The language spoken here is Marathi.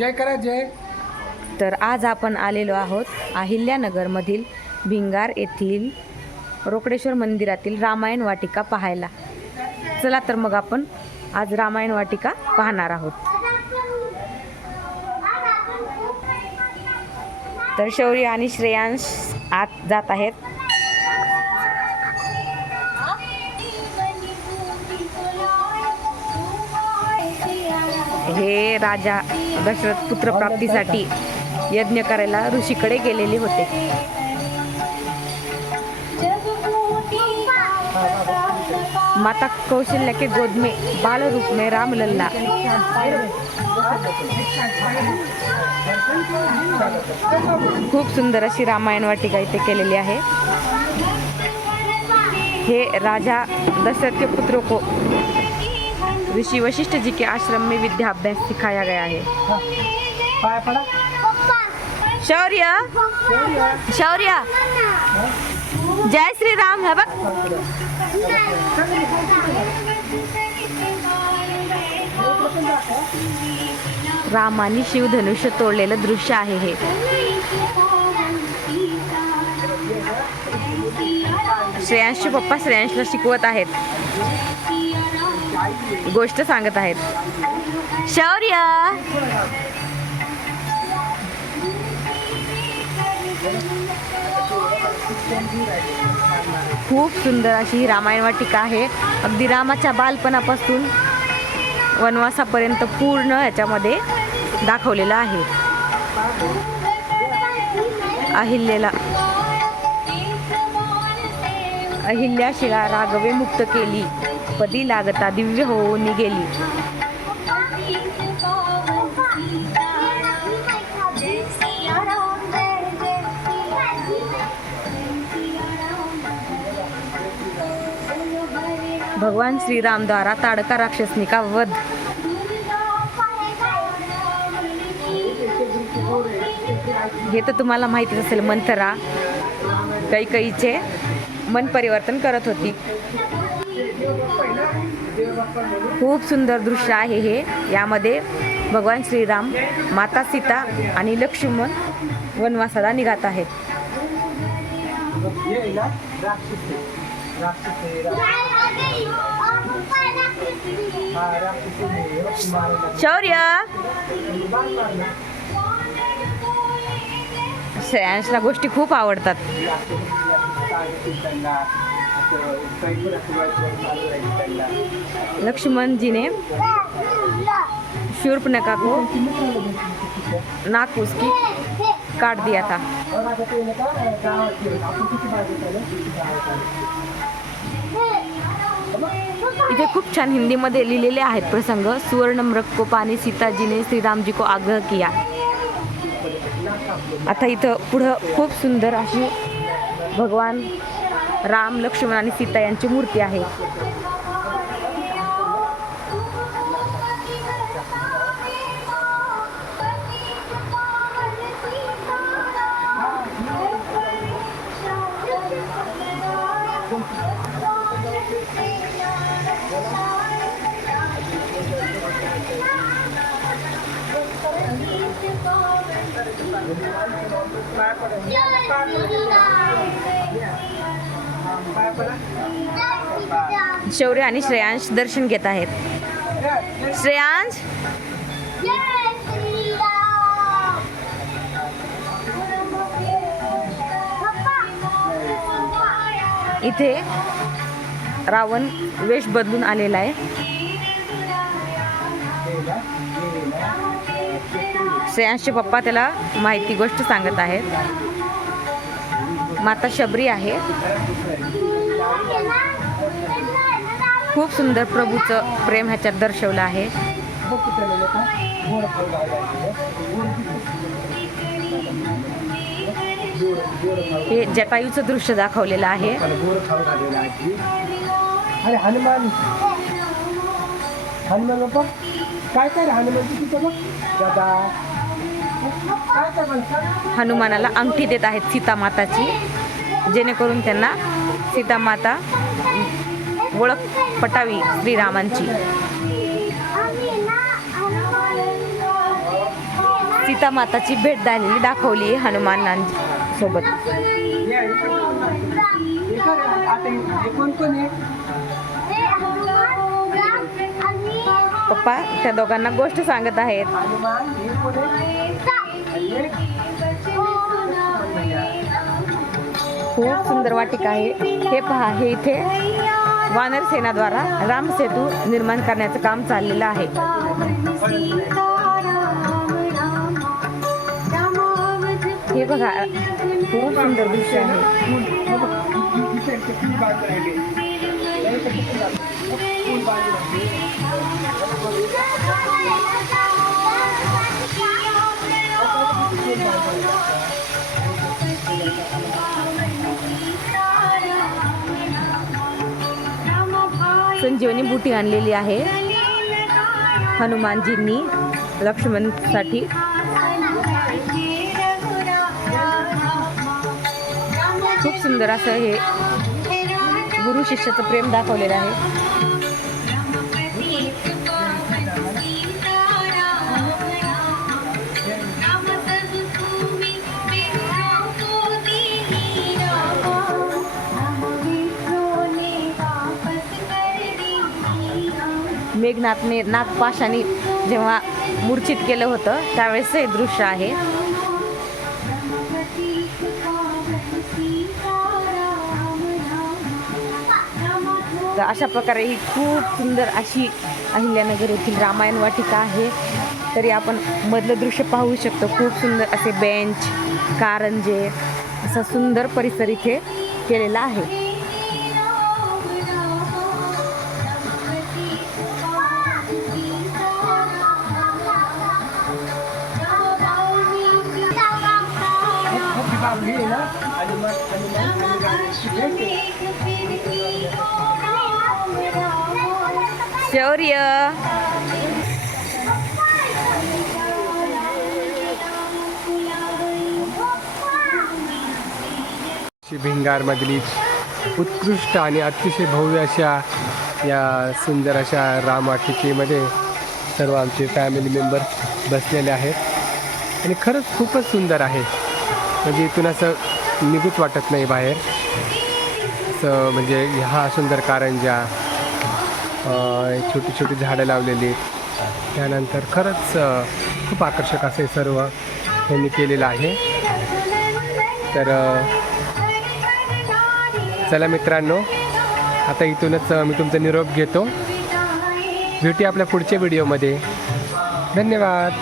जय करा जय. तर आज आपण आलेलो आहोत अहिल्यानगरमधील भिंगार येथील रोकडेश्वर मंदिरातील रामायण वाटिका पाहायला. चला तर मग आपण आज रामायण वाटिका पाहणार आहोत. तर शौर्य आणि श्रेयांश आत जात आहेत. हे राजा दशरथ पुत्रप्राप्तीसाठी यज्ञ करायला ऋषीकडे गेलेले होते. माता कौशल्या के गोद में बाल रूप में राम लल्ला. खूप सुंदर अशी रामायण वाटिका इथे केलेली आहे. हे राजा दशरथ के पुत्रों को ऋषि वशिष्ठ जी के आश्रम में विद्याभ्यास सिखाया गया है. शौर्य शौर्य जय श्री राम है बघ. रामानी शिवधनुष्य तोडलेलं दृश्य आहे हे. श्रेयांशचे पप्पा श्रेयांशला शिकवत आहेत, गोष्ट सांगत आहेत. शौर्य खूप सुंदर अशी ही रामायण वाटिका आहे. अगदी रामाच्या बालपणापासून वनवासापर्यंत पूर्ण याच्यामध्ये दाखवलेलं आहे. अहिल्या शिळा राघवे मुक्त केली, पदी लागता दिव्य होऊन गेली. भगवान श्रीराम द्वारा ताड़का राक्षसनी का वध. हे तर तुम्हाला माहितीच असेल. मंथरा कैकेयीचे मन परिवर्तन करत होती. खूप सुंदर दृश्य आहे हे. यामध्ये भगवान श्रीराम, माता सीता आणि लक्ष्मण वनवासाला निघत आहेत. शौर्य श्रेयांशला गोष्टी खूप आवडतात. लक्ष्मण जी ने शूर्पणखा को नाक उसकी काट दिया था. इथे खूप छान हिंदीमध्ये लिहिलेले आहेत प्रसंग. सुवर्ण मृग को पाने सीताजी ने श्रीराम जी को आग्रह किया. आता इथं पुढं खूप सुंदर अशी भगवान राम, लक्ष्मण आणि सीता यांची मूर्ती आहे. शौर्य आणि श्रेयांश दर्शन घेत आहेत. श्रेयांश इथे रावण वेश बदलून आलेला आहे. श्रेयांशचे पप्पा त्याला माहिती गोष्ट सांगत आहेत. माता शबरी आहे. खूप सुंदर प्रभूचं प्रेम ह्याच्यात दर्शवलं आहे. हे जटायूचं दृश्य दाखवलेलं आहे. हनुमान काय हनुमानाला अंगठी देत आहेत सीता माताची, जेणेकरून त्यांना सीता माता ओळख पटावी श्रीरामांची. सीता माताची भेट झालेली दाखवली हनुमानांसोबत. कोण कोण आहे? पप्पा त्या दोघांना गोष्ट सांगत आहेत. हनुमान हे कोण आहे? खूप सुंदर वाटिका आहे. हे पहा, हे इथे वानर सेनाद्वारा राम सेतू निर्माण करण्याचं काम चाललेलं आहे. हे बघा, खूप सुंदर दृश्य आहे. संजीवनी बुटी आणलेली आहे हनुमानजींनी लक्ष्मणसाठी. खूप सुंदर असं हे गुरु शिष्याचं प्रेम दाखवलेलं आहे. मेघनाथने नागपाशाने जेव्हा मूर्छित केलं होतं त्यावेळेस हे दृश्य आहे. तर अशा प्रकारे ही खूप सुंदर अशी अहिल्यानगर येथील रामायण वाटिका आहे. तरी आपण मधलं दृश्य पाहू शकतो. खूप सुंदर असे बेंच, कारंजे, असा सुंदर परिसर इथे केलेला आहे. शौर्य भिंगारमधली उत्कृष्ट आणि अतिशय भव्य अशा या सुंदर अशा रामवाटिकेमध्ये सर्व आमचे फॅमिली मेंबर बसलेले आहेत आणि खरंच खूपच सुंदर आहे. म्हणजे इथून असं निघूच वाटत नाही बाहेर. असं म्हणजे हा सुंदर कारंजा, छोटी छोटी झाडं लावलेली, त्यानंतर खरंच खूप आकर्षक असे सर्व त्यांनी केलेलं आहे. तर चला मित्रांनो, आता इथूनच मी तुमचा निरोप घेतो. भेटूया आपल्या पुढच्या व्हिडिओमध्ये. धन्यवाद.